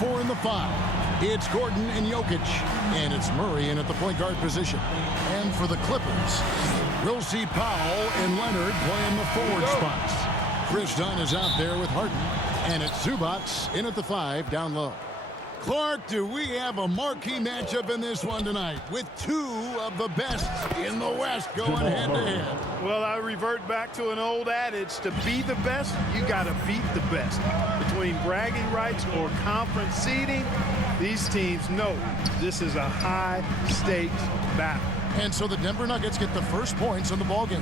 4 in the 5. It's Gordon and Jokic, and it's Murray in at the point guard position. And for the Clippers, we'll see Powell and Leonard playing the forward spots. Chris Dunn is out there with Harden, and it's Zubac in at the 5 down low. Clark, do we have a marquee matchup in this one tonight with two of the best in the West going head-to-head? Well, I revert back to an old adage. To be the best, you got to beat the best. Between bragging rights or conference seeding, these teams know this is a high-stakes battle. And so the Denver Nuggets get the first points on the ballgame.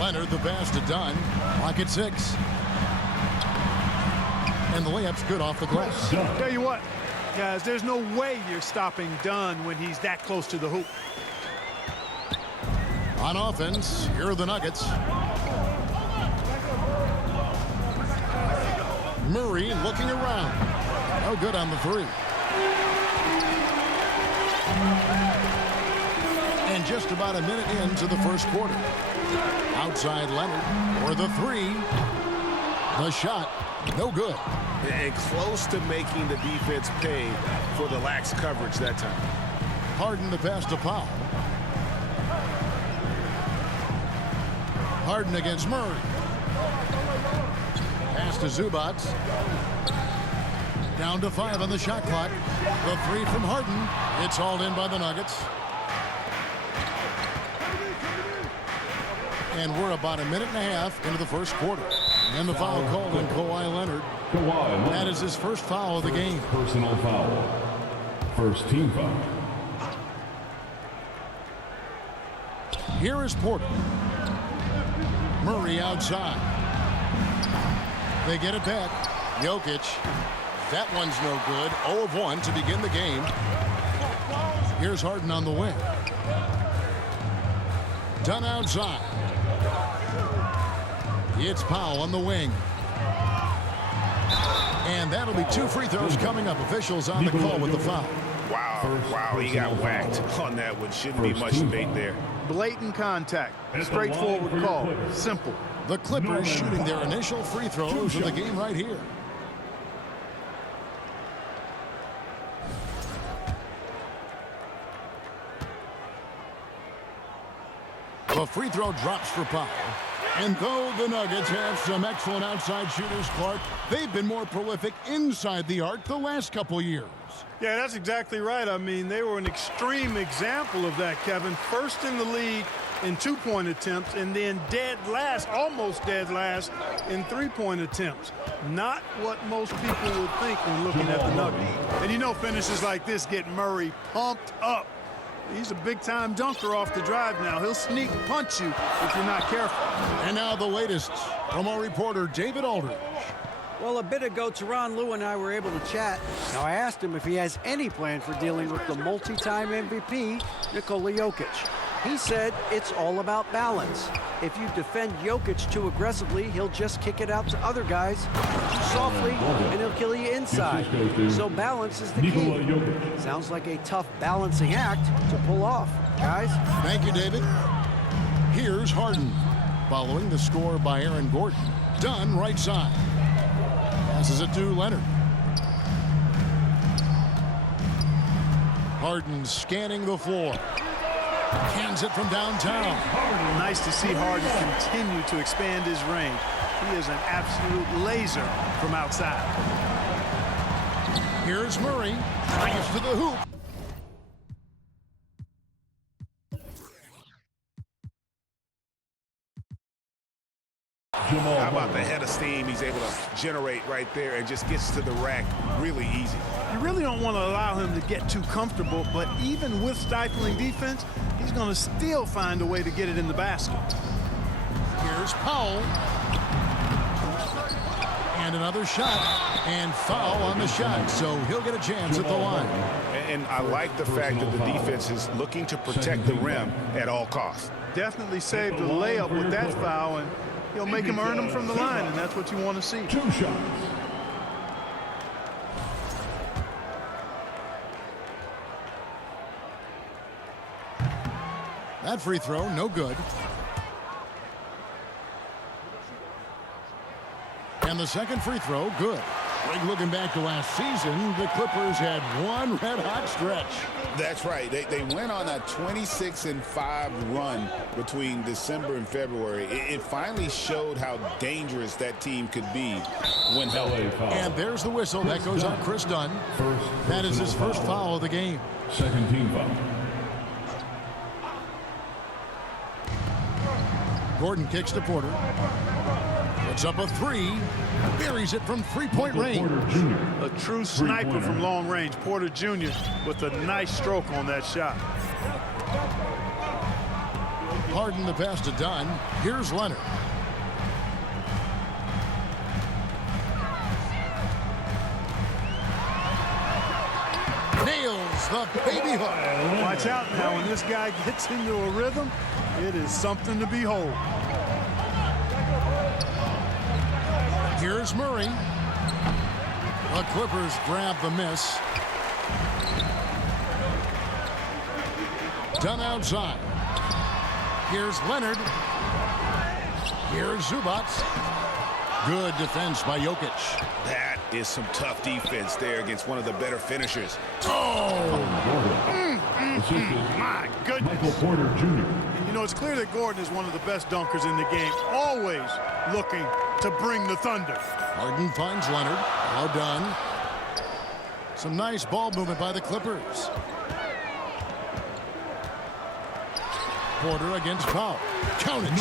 Leonard the pass to Dunn. Clock at 6. And the layup's good off the glass. Tell you what, guys, there's no way you're stopping Dunn when he's that close to the hoop. On offense, here are the Nuggets. Murray looking around. No good on the 3. And just about a minute into the first quarter. Outside Leonard for the 3. The shot, no good. And close to making the defense pay for the lax coverage that time. Harden the pass to Powell. Harden against Murray. Pass to Zubac. Down to 5 on the shot clock. The 3 from Harden. It's hauled in by the Nuggets. And we're about a minute and a half into the first quarter. And the foul called on Kawhi Leonard. That is his first foul of the game. Personal foul. First team foul. Here is Porter. Murray outside. They get it back. Jokic. That one's no good. 0 of 1 to begin the game. Here's Harden on the wing. Dunn outside. It's Powell on the wing. And that'll be 2 free throws coming up. Officials on the call with the foul. Wow, he got whacked on that one. Shouldn't be much debate there. Blatant contact. Straightforward call. Simple. The Clippers shooting their initial free throws of the game right here. The free throw drops for Powell. And though the Nuggets have some excellent outside shooters, Clark, they've been more prolific inside the arc the last couple years. Yeah, that's exactly right. I mean, they were an extreme example of that, Kevin. First in the league in 2-point attempts, and then dead last, almost dead last, in 3-point attempts. Not what most people would think when looking at the Nuggets. And you know finishes like this get Murray pumped up. He's a big-time dunker off the drive now. He'll sneak punch you if you're not careful. And now the latest from our reporter, David Aldridge. Well, a bit ago, Teron Lue and I were able to chat. Now, I asked him if he has any plan for dealing with the multi-time MVP, Nikola Jokic. He said it's all about balance. If you defend Jokic too aggressively, he'll just kick it out to other guys too softly, and he'll kill you inside. So balance is the key. Sounds like a tough balancing act to pull off, guys. Thank you, David. Here's Harden. Following the score by Aaron Gordon. Dunn right side. Passes it to Leonard. Harden scanning the floor. Cans it from downtown. Nice to see Harden continue to expand his range. He is an absolute laser from outside. Here's Murray. Drives to the hoop. How about the head of steam he's able to generate right there and just gets to the rack really easy. You really don't want to allow him to get too comfortable, but even with stifling defense, he's going to still find a way to get it in the basket. Here's Powell. And another shot. And foul on the shot, so he'll get a chance at the line. And I like the fact that the defense is looking to protect the rim at all costs. Definitely saved a layup with that foul, and he'll make him earn them from the line, and that's what you want to see. 2 shots. That free throw, no good. And the second free throw, good. Like looking back to last season, the Clippers had one red-hot stretch. That's right. They went on a 26-5 run between December and February. It finally showed how dangerous that team could be when healthy. And there's the whistle. That goes on Chris Dunn. That is his first foul of the game. Second team foul. Gordon kicks to Porter. Puts up a three. Buries it from three-point range. A true sniper from long range. Porter Jr. with a nice stroke on that shot. Harden the pass to Dunn. Here's Leonard. Nails the baby hook. Watch out now. When this guy gets into a rhythm, it is something to behold. Here's Murray. The Clippers grab the miss. Dunn outside. Here's Leonard. Here's Zubac. Good defense by Jokic. That is some tough defense there against one of the better finishers. My goodness. Michael Porter Jr. You know, it's clear that Gordon is one of the best dunkers in the game, always looking to bring the thunder. Harden finds Leonard. Now done. Some nice ball movement by the Clippers. Porter against Powell. Count it.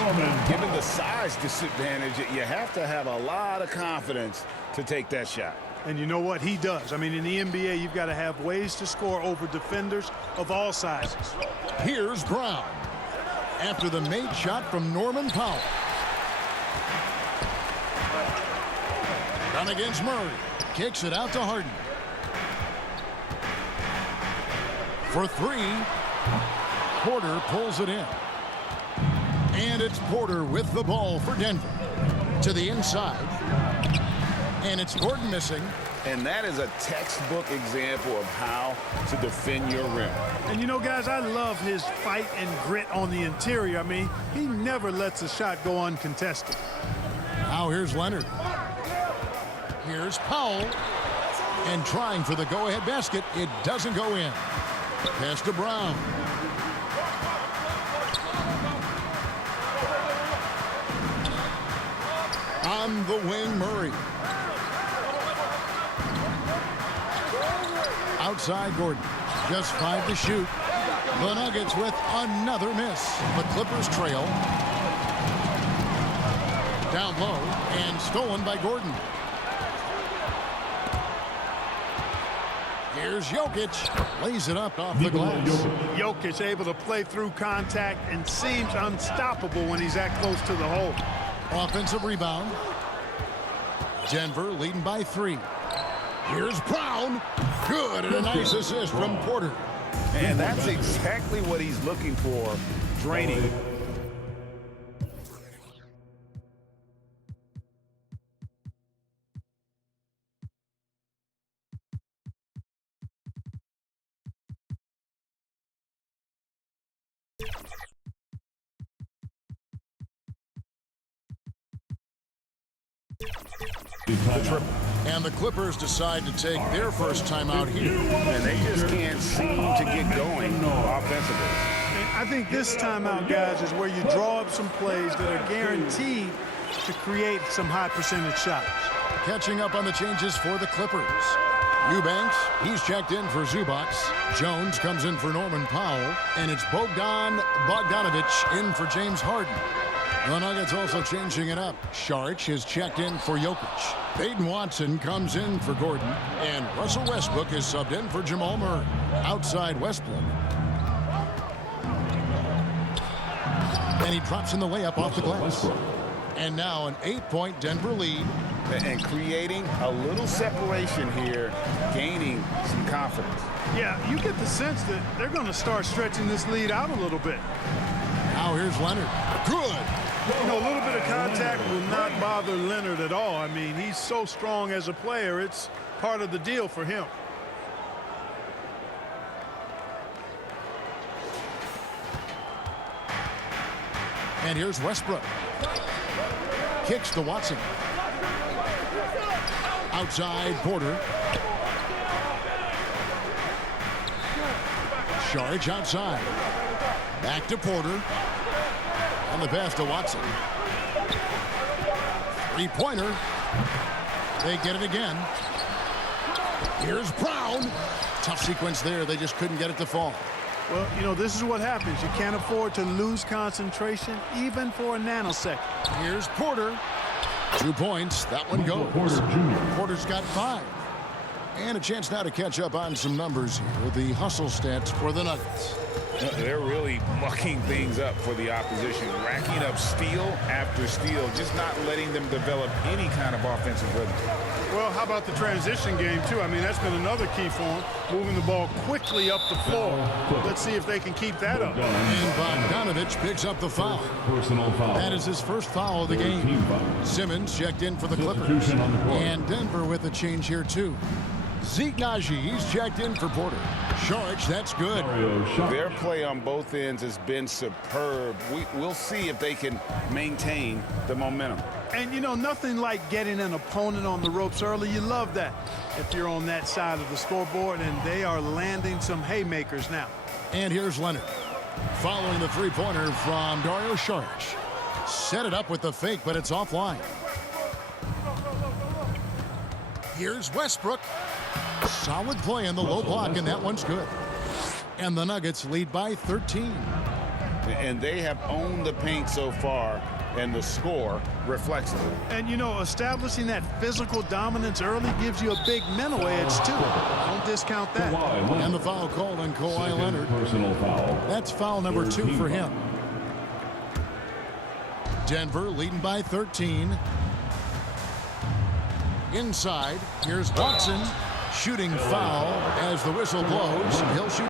Given the size disadvantage, you have to have a lot of confidence to take that shot. And you know what? He does. I mean, in the NBA, you've got to have ways to score over defenders of all sizes. Here's Brown. After the made shot from Norman Powell. Down against Murray. Kicks it out to Harden. For three. Porter pulls it in. And it's Porter with the ball for Denver. To the inside. And it's Gordon missing. And that is a textbook example of how to defend your rim. And you know, guys, I love his fight and grit on the interior. I mean, he never lets a shot go uncontested. Now here's Leonard. Here's Powell. And trying for the go-ahead basket. It doesn't go in. Pass to Brown. On the wing, Murray. Outside Gordon. Just 5 to shoot. The Nuggets with another miss. The Clippers trail. Down low and stolen by Gordon. Here's Jokic. Lays it up off the glass. Jokic able to play through contact and seems unstoppable when he's that close to the hole. Offensive rebound. Denver leading by 3. Here's Brown. Good, and a nice assist from Porter. And that's exactly what he's looking for. Draining. And the Clippers decide to take their first time out here. And they just can't seem to get going offensively. And I think this timeout, guys, is where you draw up some plays that are guaranteed to create some high percentage shots. Catching up on the changes for the Clippers. Eubanks, he's checked in for Zubac. Jones comes in for Norman Powell. And it's Bogdanovich in for James Harden. The Nuggets also changing it up. Saric is checked in for Jokic. Peyton Watson comes in for Gordon. And Russell Westbrook is subbed in for Jamal Murray. Outside Westbrook. And he drops in the layup off the glass. And now an 8-point Denver lead. And creating a little separation here, gaining some confidence. Yeah, you get the sense that they're going to start stretching this lead out a little bit. Now here's Leonard. Good. You know, a little bit of contact will not bother Leonard at all. I mean, he's so strong as a player. It's part of the deal for him. And here's Westbrook. Kicks to Watson. Outside, Porter. Saric outside. Back to Porter. And the pass to Watson. Three-pointer. They get it again. Here's Brown. Tough sequence there. They just couldn't get it to fall. Well, you know, this is what happens. You can't afford to lose concentration even for a nanosecond. Here's Porter. 2 points. That one goes. Porter Jr. Porter's got 5. And a chance now to catch up on some numbers here. The hustle stats for the Nuggets. They're really mucking things up for the opposition, racking up steal after steal, just not letting them develop any kind of offensive rhythm. Well, how about the transition game, too? I mean, that's been another key for them, moving the ball quickly up the floor. Let's see if they can keep that up. And Bogdanovich picks up the foul. Personal foul. That is his first foul of the game. Simmons checked in for the Clippers. And Denver with a change here, too. Zeke Naji, he's checked in for Porter. Saric, that's good. Their play on both ends has been superb. We'll see if they can maintain the momentum. And, you know, nothing like getting an opponent on the ropes early. You love that if you're on that side of the scoreboard, and they are landing some haymakers now. And here's Leonard. Following the three-pointer from Dario Saric. Set it up with the fake, but it's offline. Here's Westbrook. Solid play in the low block, and that one's good. And the Nuggets lead by 13. And they have owned the paint so far, and the score reflects it. And, you know, establishing that physical dominance early gives you a big mental edge, too. Don't discount that. And the foul called on Kawhi Leonard. Personal foul. That's foul number 2 for him. Denver leading by 13. Inside, here's Watson. Shooting foul as the whistle blows. He'll shoot.